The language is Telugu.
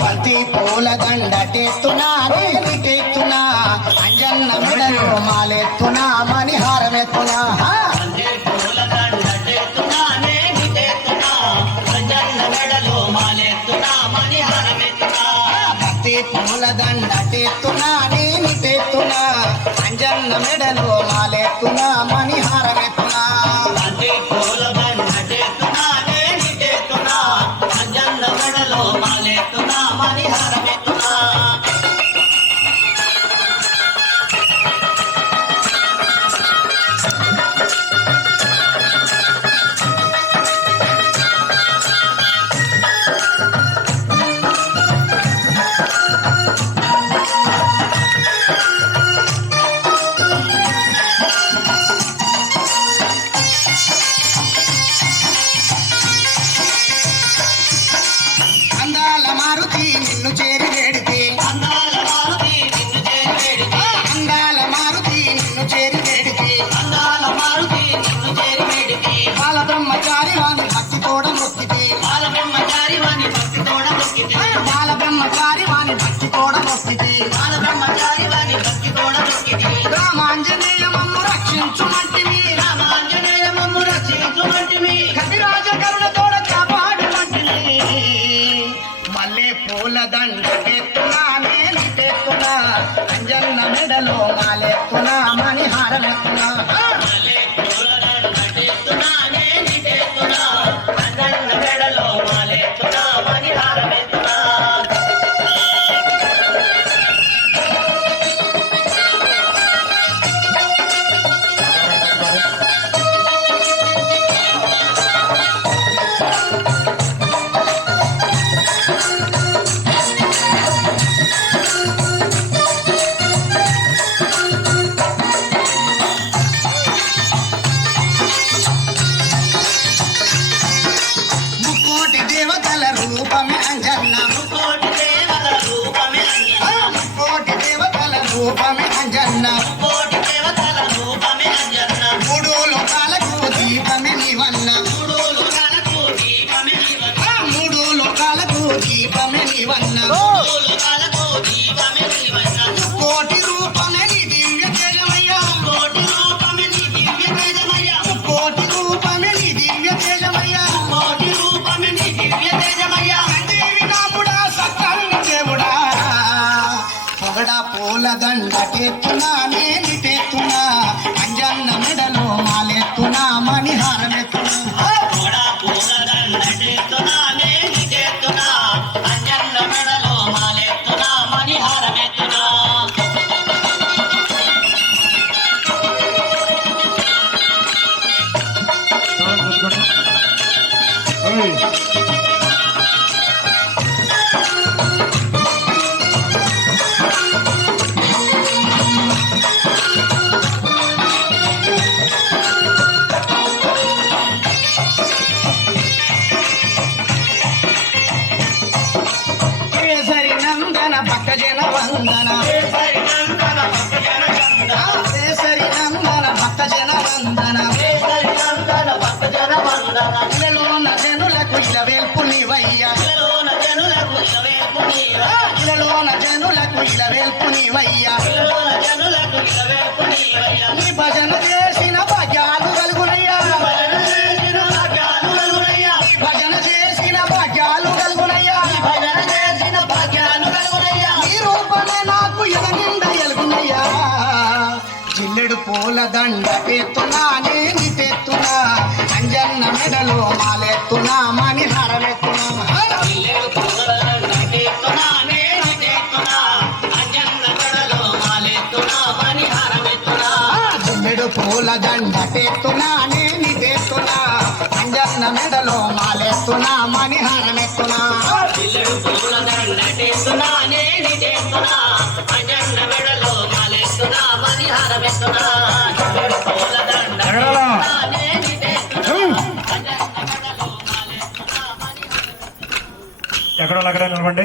బంతి పూల దండటెత్తునా నేనెత్తునా అంజన్న మెడలో మాలెత్తునా మణిహారమెత్తునా బంతి పూల దండటెత్తునా నేనెత్తునా అంజన్న మెడలో మాలెత్తునా మణిహారమెత్తునా బంతి పూల దండటెత్తునా నేనెత్తునా అంజన్న మెడలో మాలెత్తునా మణిహారమెత్తునా బంతి పూల దండటెత్తునా నేనెత్తునా అంజన్న మెడలో మాలెత్తునా మణిహారమెత్తునా అందాల మారుతి నిన్ను చేరి వేడితే అందాల మారుతి నిన్ను చేరి వేడితే అందాల మారుతి నిన్ను చేరి వేడితే అందాల మారుతి నిన్ను చేరి వేడితే బాల బ్రహ్మచారి వాణి భక్తి తోడ మొక్కితే బాల బ్రహ్మచారి వాణి భక్తి తోడ మొక్కితే బాల బ్రహ్మచారి వాణి భక్తి తోడ మొక్కితే బాల బ్రహ్మచారి వాణి భక్తి తోడ మొక్కితే రామాంజనేయ మమ్ము రక్షించుమంటివి రామాంజనేయ మమ్ము రక్షించుమంటివి కవిరాజ కరుణ తోడ కాపాడుమంటివి మల్లె పూల దండెత్తునా నేనెత్తునా అంజన్న మెడలో మాలెత్తునా మణిహారమెత్తునా మల్లె పూల దండెత్తునా నేనెత్తునా అంజన్న మెడలో మాలెత్తునా మణిహారమెత్తునా ముక్కోటి దేవతల రూపమే అంజన్న కోటి దేవతల రూపమే అంజన్న కోటి దేవతల రూపమే అంజన్న కోటి దేవతల రూపమే అంజన్న మూడు లోకాలకు దీపమే నీవన్న మూడు లోకాలకు దీపమే నీవన్న మూడు లోకాలకు దీపమే నీవన్న మూడు లోకాలకు దీపమే నీవన్న కోటి రూపమే నీ దివ్య తేజమయ్యా కోటి రూపమే నీ దివ్య తేజమయ్యా కోటి రూపమే నీ దివ్య తేజమయ్యా కోటి రూపమే నీ దివ్య తేజమయ్యా దేవి నాముడా సత్తాన్ని దేవుడా పొగడా పూల దండటెత్తునా నేనెత్తునా అంజన్న మెడలో మాలెత్తునా మణిహారమెత్తునా కోడా పూల దండెత్తునా నేనెత్తునా అంజన్న మెడలో మాలెత్తునా మణిహారమెత్తునా కేసరి నందన భక్తజన వందన నందన భక్తజన చందన కేసరి నందన భక్తజన వందన నందన భక్తజన వందన ఇలలోన జనులకు ఇలవేల్పు నీవయ్యా ఇలలోన జనులకు ఇలవేల్పు నీవయ్యా ఇలలోన జనులకు ఇలవేల్పు నీవయ్యా ఇలలోన జనులకు ఇలవేల్పు నీవయ్యా నీ భజన చేసిన భాగ్యాలు కలుగునయ్యా భజన చేసిన భాగ్యాలు కలుగునయ్యా భజన చేసిన భాగ్యాలు కలుగునయ్యా భజన చేసిన భాగ్యాలు కలుగునయ్యా నీ రూపమే నాకు ఎద నిండా ఎలుగునయ్యా జిల్లెడు పూల దండటెత్తునా నేనెత్తునా అంజన్న మెడలో మాలెత్తునా మణిహారమెత్తునా ఇల్లెడు పూల దండెత్తునా నేనెత్తునా అంజన్న మెడలో మాలెత్తునా మణిహారమెత్తునా జిల్లెడు పూల దండటెత్తునా నేనెత్తునా అంజన్న మెడలో మాలెత్తునా మణిహారమెత్తునా ఇల్లెడు పూల దండెత్తునా నేనెత్తునా అంజన్న మెడలో మాలెత్తునా మణిహారమెత్తునా ఇల్లెడు పూల దండెత్తునా నేనెత్తునా అంజన్న మెడలో మాలెత్తునా మణిహారమెత్తునా ఎక్కడో అక్కడే నిలబండి.